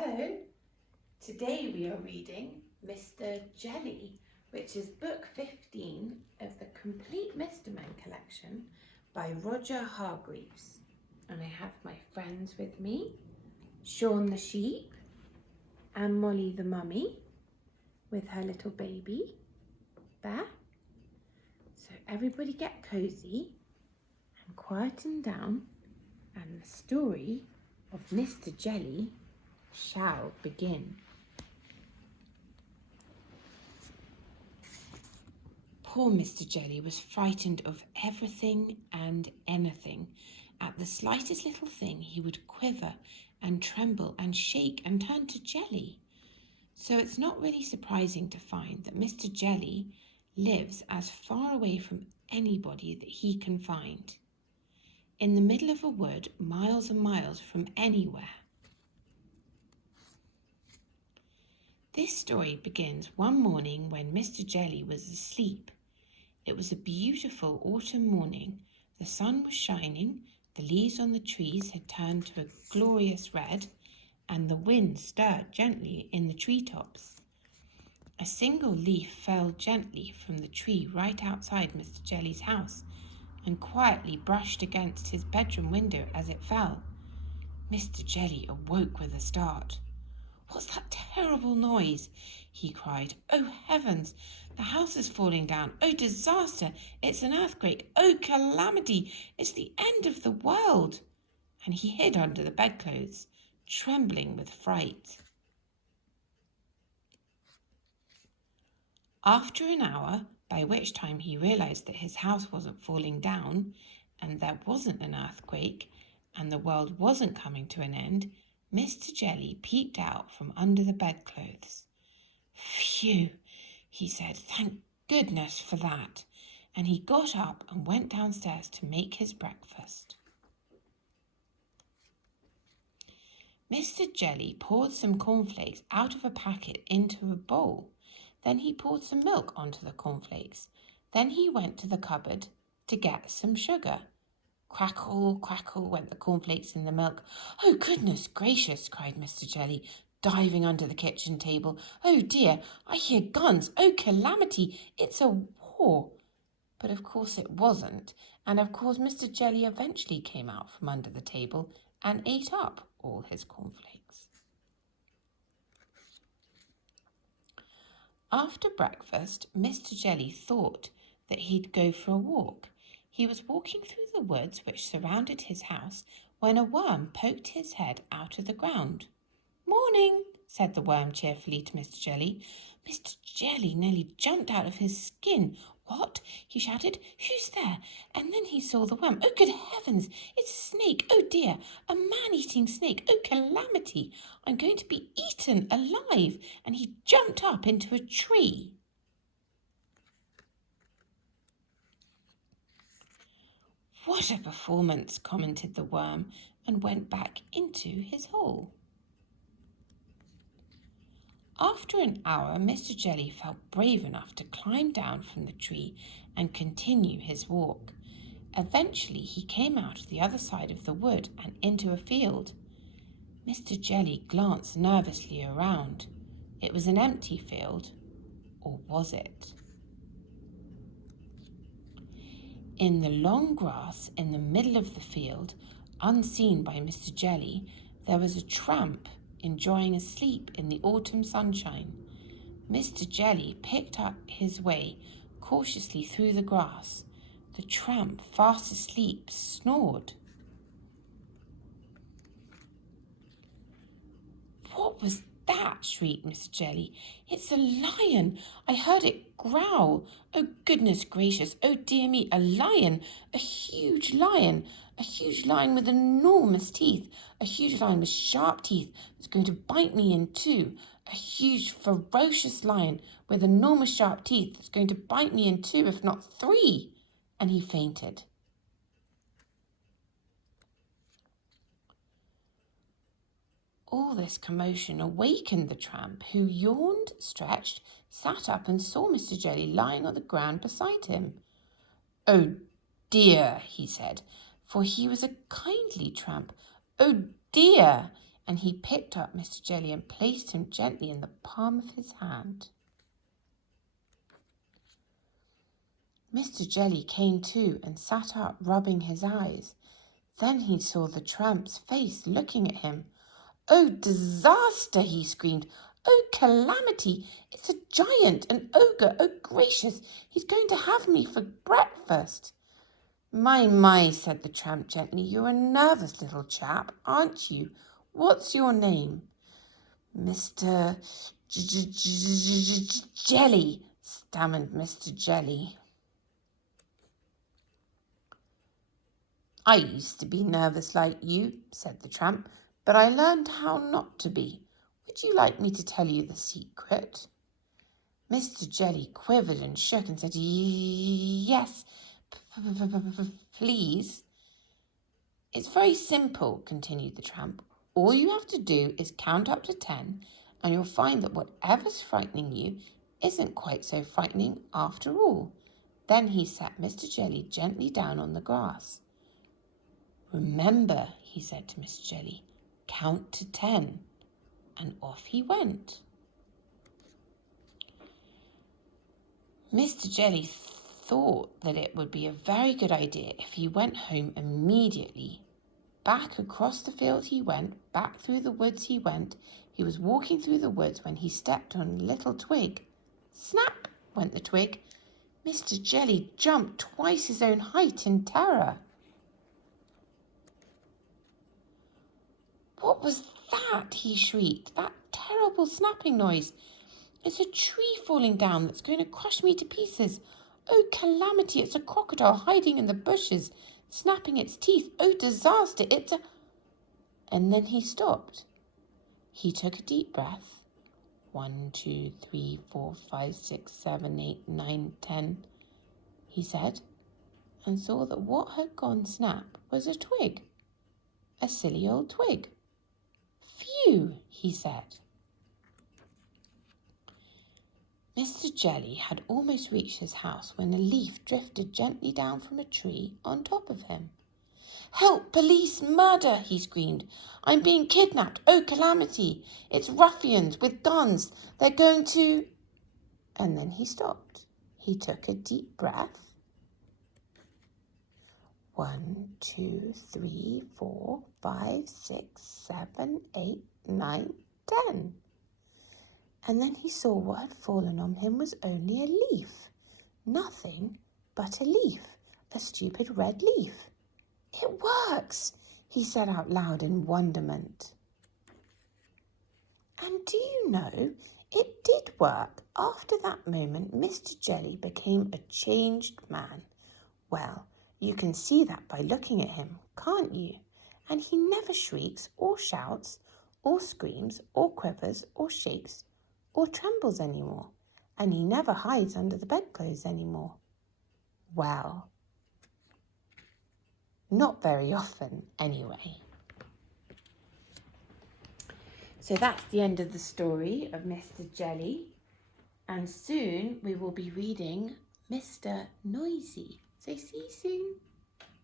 Hello, today we are reading Mr. Jelly, which is book 15 of the Complete Mr. Men collection by Roger Hargreaves. And I have my friends with me, Sean the sheep and Molly the mummy with her little baby, Bear. So everybody get cozy and quieten down, and the story of Mr. Jelly shall begin. Poor Mr. Jelly was frightened of everything and anything. At the slightest little thing he would quiver and tremble and shake and turn to jelly. So it's not really surprising to find that Mr. Jelly lives as far away from anybody that he can find, in the middle of a wood, miles and miles from anywhere. This story begins one morning when Mr. Jelly was asleep. It was a beautiful autumn morning. The sun was shining, the leaves on the trees had turned to a glorious red, and the wind stirred gently in the treetops. A single leaf fell gently from the tree right outside Mr. Jelly's house and quietly brushed against his bedroom window as it fell. Mr. Jelly awoke with a start. "What's that terrible noise?" he cried. "Oh, heavens! The house is falling down! Oh, disaster! It's an earthquake! Oh, calamity! It's the end of the world!" And he hid under the bedclothes, trembling with fright. After an hour, by which time he realized that his house wasn't falling down, and there wasn't an earthquake, and the world wasn't coming to an end, Mr. Jelly peeped out from under the bedclothes. "Phew," he said, "thank goodness for that." And he got up and went downstairs to make his breakfast. Mr. Jelly poured some cornflakes out of a packet into a bowl. Then he poured some milk onto the cornflakes. Then he went to the cupboard to get some sugar. Crackle, crackle went the cornflakes in the milk. "Oh, goodness gracious," cried Mr. Jelly, diving under the kitchen table. "Oh, dear, I hear guns. Oh, calamity, it's a war." But of course it wasn't, and of course Mr. Jelly eventually came out from under the table and ate up all his cornflakes. After breakfast, Mr. Jelly thought that he'd go for a walk. He was walking through the woods which surrounded his house when a worm poked his head out of the ground. "Morning," said the worm cheerfully to Mr. Jelly. Mr. Jelly nearly jumped out of his skin. "What?" he shouted. "Who's there?" And then he saw the worm. "Oh, good heavens, it's a snake! Oh, dear, a man-eating snake! Oh, calamity, I'm going to be eaten alive!" And he jumped up into a tree. "What a performance," commented the worm, and went back into his hole. After an hour, Mr. Jelly felt brave enough to climb down from the tree and continue his walk. Eventually, he came out the other side of the wood and into a field. Mr. Jelly glanced nervously around. It was an empty field. Or was it? In the long grass in the middle of the field, unseen by Mr. Jelly, there was a tramp enjoying a sleep in the autumn sunshine. Mr. Jelly picked up his way cautiously through the grass. The tramp, fast asleep, snored. "What was that?" shrieked Mr. Jelly. "It's a lion! I heard it growl! Oh, goodness gracious! Oh, dear me, a lion! A huge lion! A huge lion with enormous teeth! A huge lion with sharp teeth that's going to bite me in two! A huge, ferocious lion with enormous sharp teeth that's going to bite me in two, if not three!" And he fainted. All this commotion awakened the tramp, who yawned, stretched, sat up and saw Mr. Jelly lying on the ground beside him. "Oh, dear," he said, for he was a kindly tramp. "Oh, dear!" and he picked up Mr. Jelly and placed him gently in the palm of his hand. Mr. Jelly came to and sat up, rubbing his eyes. Then he saw the tramp's face looking at him. "Oh, disaster!" he screamed. "Oh, calamity! It's a giant, an ogre! Oh, gracious! He's going to have me for breakfast!" My, said the tramp gently. "You're a nervous little chap, aren't you? What's your name?" "Mr. Jelly," stammered Mr. Jelly. "I used to be nervous like you," said the tramp, "but I learned how not to be. Would you like me to tell you the secret?" Mr. Jelly quivered and shook and said, "Yes, please." "It's very simple," continued the tramp. "All you have to do is count up to 10, and you'll find that whatever's frightening you isn't quite so frightening after all." Then he sat Mr. Jelly gently down on the grass. "Remember," he said to Mr. Jelly, "count to 10. And off he went. Mr. Jelly thought that it would be a very good idea if he went home immediately. Back across the field he went, back through the woods he went. He was walking through the woods when he stepped on a little twig. Snap went the twig. Mr. Jelly jumped twice his own height in terror. "What was that?" he shrieked. "That terrible snapping noise. It's a tree falling down that's going to crush me to pieces. Oh, calamity, it's a crocodile hiding in the bushes, snapping its teeth. Oh, disaster, it's a—" And then he stopped. He took a deep breath. 1, 2, 3, 4, 5, 6, 7, 8, 9, 10, he said, and saw that what had gone snap was a twig. A silly old twig. "Phew," he said. Mr. Jelly had almost reached his house when a leaf drifted gently down from a tree on top of him. "Help! Police! Murder!" he screamed. "I'm being kidnapped! Oh, calamity! It's ruffians with guns! They're going to—" And then he stopped. He took a deep breath. 1, 2, 3, 4, 5, 6, 7, 8, 9, 10. And then he saw what had fallen on him was only a leaf. Nothing but a leaf, a stupid red leaf. "It works," he said out loud in wonderment. And do you know, it did work. After that moment, Mr. Jelly became a changed man. Well, you can see that by looking at him, can't you? And he never shrieks or shouts or screams or quivers or shakes or trembles anymore. And he never hides under the bedclothes anymore. Well, not very often anyway. So that's the end of the story of Mr. Jelly. And soon we will be reading Mr. Noisy. So see you soon.